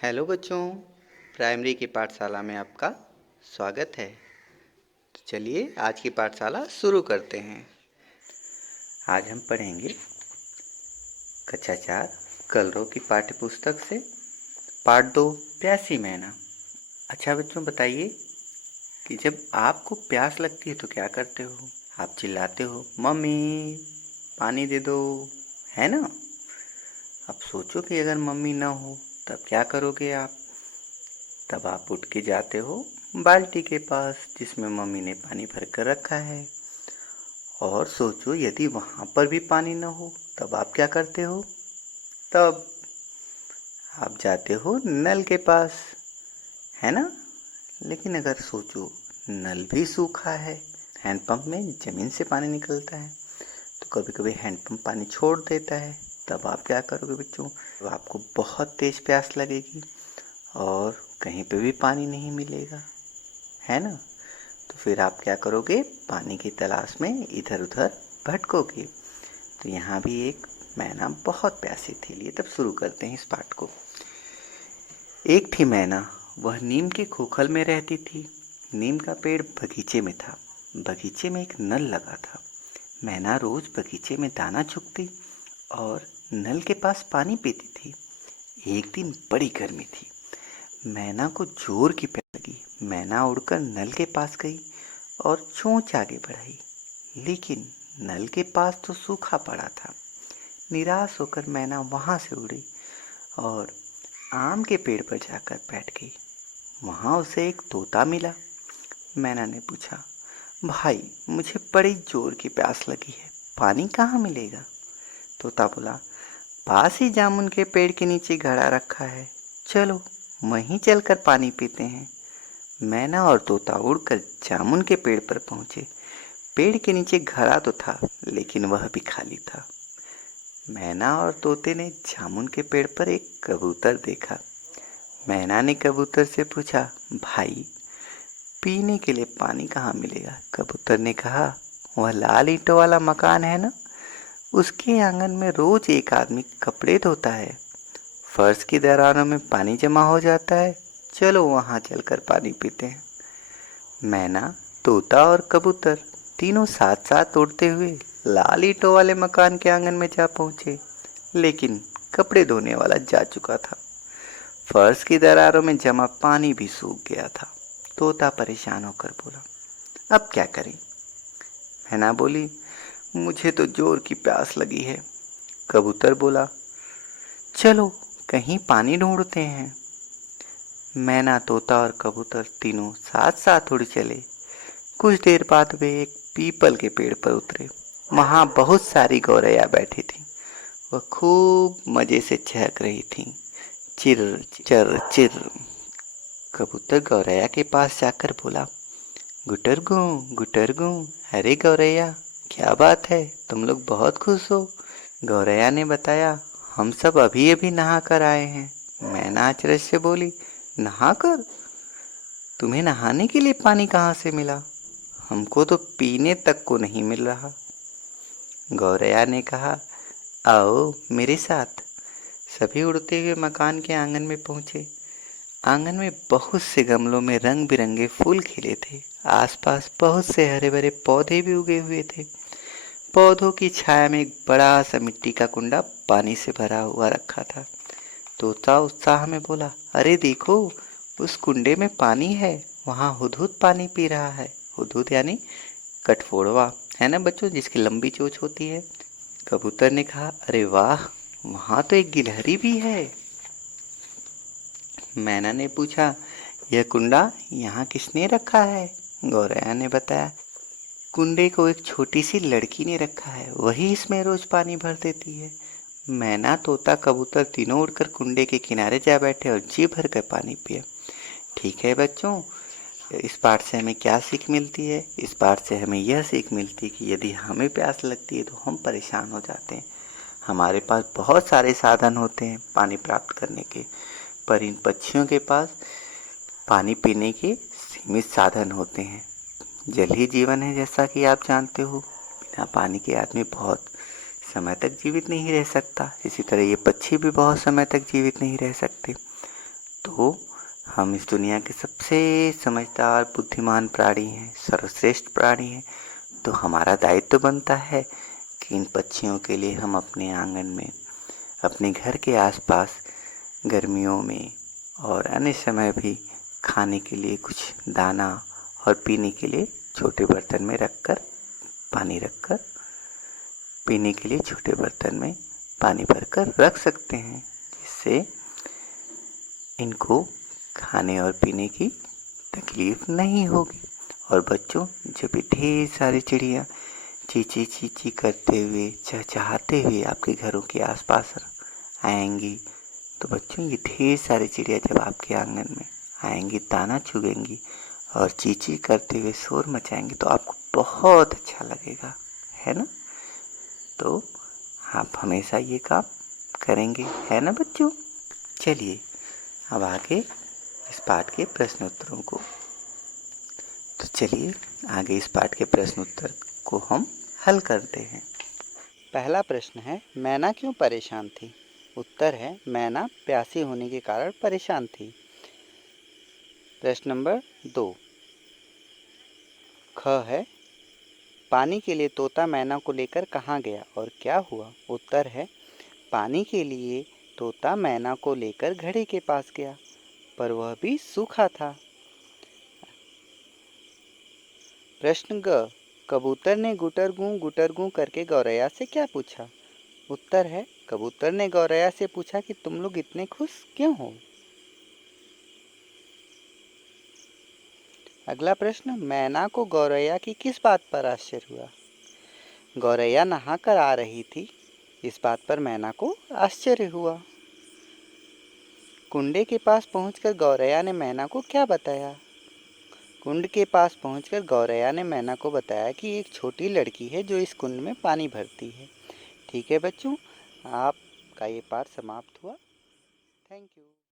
Hello बच्चों, primary की पाठशाला में आपका स्वागत है। तो चलिए आज की पाठशाला शुरू करते हैं। आज हम पढ़ेंगे कक्षा 4 कलरव की पाठ्य पुस्तक से पाठ 2 प्यासी मैना। अच्छा बच्चों, बताइए कि जब आपको प्यास लगती है तो क्या करते हो? आप चिल्लाते हो मम्मी पानी दे दो, है ना? अब सोचो कि अगर मम्मी ना हो तब क्या करोगे आप? तब आप उठ के जाते हो बाल्टी के पास जिसमें मम्मी ने पानी भर कर रखा है, और सोचो यदि वहाँ पर भी पानी न हो तब आप क्या करते हो? तब आप जाते हो नल के पास, है ना? लेकिन अगर सोचो नल भी सूखा है, हैंडपंप में ज़मीन से पानी निकलता है तो कभी कभी हैंडपंप पानी छोड़ देता है, तब आप क्या करोगे बच्चों? तो आपको बहुत तेज़ प्यास लगेगी और कहीं पे भी पानी नहीं मिलेगा, है ना? तो फिर आप क्या करोगे? पानी की तलाश में इधर उधर भटकोगे। तो यहाँ भी एक मैना बहुत प्यासी थी। लिए तब शुरू करते हैं इस पाठ को। एक थी मैना, वह नीम के खोखल में रहती थी। नीम का पेड़ बगीचे में था। बगीचे में एक नल लगा था। मैना रोज बगीचे में दाना चुगती और नल के पास पानी पीती थी। एक दिन बड़ी गर्मी थी। मैना को जोर की प्यास लगी। मैना उड़कर नल के पास गई और चोंच आगे बढ़ाई, लेकिन नल के पास तो सूखा पड़ा था। निराश होकर मैना वहां से उड़ी और आम के पेड़ पर जाकर बैठ गई। वहां उसे एक तोता मिला। मैना ने पूछा, भाई मुझे बड़ी जोर की प्यास लगी है, पानी कहाँ मिलेगा? तोता बोला, पास ही जामुन के पेड़ के नीचे घड़ा रखा है, चलो वहीं चलकर पानी पीते हैं। मैना और तोता उड़कर जामुन के पेड़ पर पहुंचे। पेड़ के नीचे घड़ा तो था, लेकिन वह भी खाली था। मैना और तोते ने जामुन के पेड़ पर एक कबूतर देखा। मैना ने कबूतर से पूछा, भाई पीने के लिए पानी कहाँ मिलेगा? कबूतर ने कहा, वह लाल ईंटों वाला मकान है ना, उसके आंगन में रोज एक आदमी कपड़े धोता है। फर्श की दरारों में पानी जमा हो जाता है, चलो वहां चलकर पानी पीते हैं। मैना, तोता और कबूतर तीनों साथ साथ उड़ते हुए लाल ईंटों वाले मकान के आंगन में जा पहुंचे, लेकिन कपड़े धोने वाला जा चुका था। फर्श की दरारों में जमा पानी भी सूख गया था। तोता परेशान होकर बोला, अब क्या करें? मैना बोली, मुझे तो जोर की प्यास लगी है। कबूतर बोला, चलो कहीं पानी ढूंढते हैं। मैना, तोता और कबूतर तीनों साथ साथ उड़ चले। कुछ देर बाद वे एक पीपल के पेड़ पर उतरे। वहां बहुत सारी गौरैया बैठी थी। वह खूब मजे से चहक रही थी। चिर चर चिर। कबूतर गौरैया के पास जाकर बोला, गुटरगू, अरे गौरैया, क्या बात है, तुम लोग बहुत खुश हो? गौरैया ने बताया, हम सब अभी अभी नहा कर आए हैं। मैना अचरज से बोली, नहा कर? तुम्हें नहाने के लिए पानी कहाँ से मिला? हमको तो पीने तक को नहीं मिल रहा। गौरैया ने कहा, आओ मेरे साथ। सभी उड़ते हुए मकान के आंगन में पहुंचे। आंगन में बहुत से गमलों में रंग बिरंगे फूल खिले थे। आसपास बहुत से हरे भरे पौधे भी उगे हुए थे। पौधों की छाया में एक बड़ा सा मिट्टी का कुंडा पानी से भरा हुआ रखा था। तोता उत्साह में बोला, अरे देखो, उस कुंडे में पानी है, वहां हुदहुद पानी पी रहा है। हुदहुद यानी कठफोड़वा, है ना बच्चों, जिसकी लंबी चोंच होती है। कबूतर ने कहा, अरे वाह, वहां तो एक गिलहरी भी है। मैना ने पूछा, यह कुंडा यहाँ किसने रखा है? गौरैया ने बताया, कुंडे को एक छोटी सी लड़की ने रखा है, वही इसमें रोज पानी भर देती है। मैना, तोता, कबूतर तीनों उड़कर कुंडे के किनारे जा बैठे और जी भर कर पानी पिए। ठीक है बच्चों, इस पाठ से हमें क्या सीख मिलती है? इस पाठ से हमें यह सीख मिलती है कि यदि हमें प्यास लगती है तो हम परेशान हो जाते हैं। हमारे पास बहुत सारे साधन होते हैं पानी प्राप्त करने के, पर इन पक्षियों के पास पानी पीने के सीमित साधन होते हैं। जल ही जीवन है, जैसा कि आप जानते हो। बिना पानी के आदमी बहुत समय तक जीवित नहीं रह सकता। इसी तरह ये पक्षी भी बहुत समय तक जीवित नहीं रह सकते। तो हम इस दुनिया के सबसे समझदार बुद्धिमान प्राणी हैं, सर्वश्रेष्ठ प्राणी हैं। तो हमारा दायित्व बनता है कि इन पक्षियों के लिए हम अपने आंगन में, अपने घर के आसपास गर्मियों में और अन्य समय भी खाने के लिए कुछ दाना और पीने के लिए छोटे बर्तन में रखकर, पानी रखकर, पीने के लिए छोटे बर्तन में पानी भरकर रख सकते हैं, जिससे इनको खाने और पीने की तकलीफ नहीं होगी। और बच्चों, जब भी ढेर सारी चिड़िया चींची चींची करते हुए, चहचहाते हुए आपके घरों के आसपास आएंगी, तो बच्चों ये ढेर सारी चिड़िया जब आपके आंगन में आएंगी, दाना चुगेंगी और चींची करते हुए शोर मचाएंगी, तो आपको बहुत अच्छा लगेगा, है ना? तो आप हमेशा ये काम करेंगे, है ना बच्चों? चलिए अब आगे इस पाठ के प्रश्न उत्तरों को, तो चलिए आगे इस पाठ के प्रश्न उत्तर को हम हल करते हैं। पहला प्रश्न है, मैना क्यों परेशान थी? उत्तर है, मैना प्यासी होने के कारण परेशान थी। प्रश्न नंबर 2 ख है, पानी के लिए तोता मैना को लेकर कहाँ गया और क्या हुआ? उत्तर है, पानी के लिए तोता मैना को लेकर घड़े के पास गया, पर वह भी सूखा था। प्रश्न ग, कबूतर ने गुटर गूं करके गौरैया से क्या पूछा? उत्तर है, कबूतर ने गौरैया से पूछा कि तुम लोग इतने खुश क्यों हो? अगला प्रश्न, मैना को गौरैया की किस बात पर आश्चर्य हुआ? गौरैया नहाकर आ रही थी, इस बात पर मैना को आश्चर्य हुआ। कुंडे के पास पहुंचकर गौरैया ने मैना को क्या बताया? कुंड के पास पहुंचकर गौरैया ने मैना को बताया कि एक छोटी लड़की है जो इस कुंड में पानी भरती है। ठीक है बच्चों, आपका ये पाठ समाप्त हुआ। Thank you.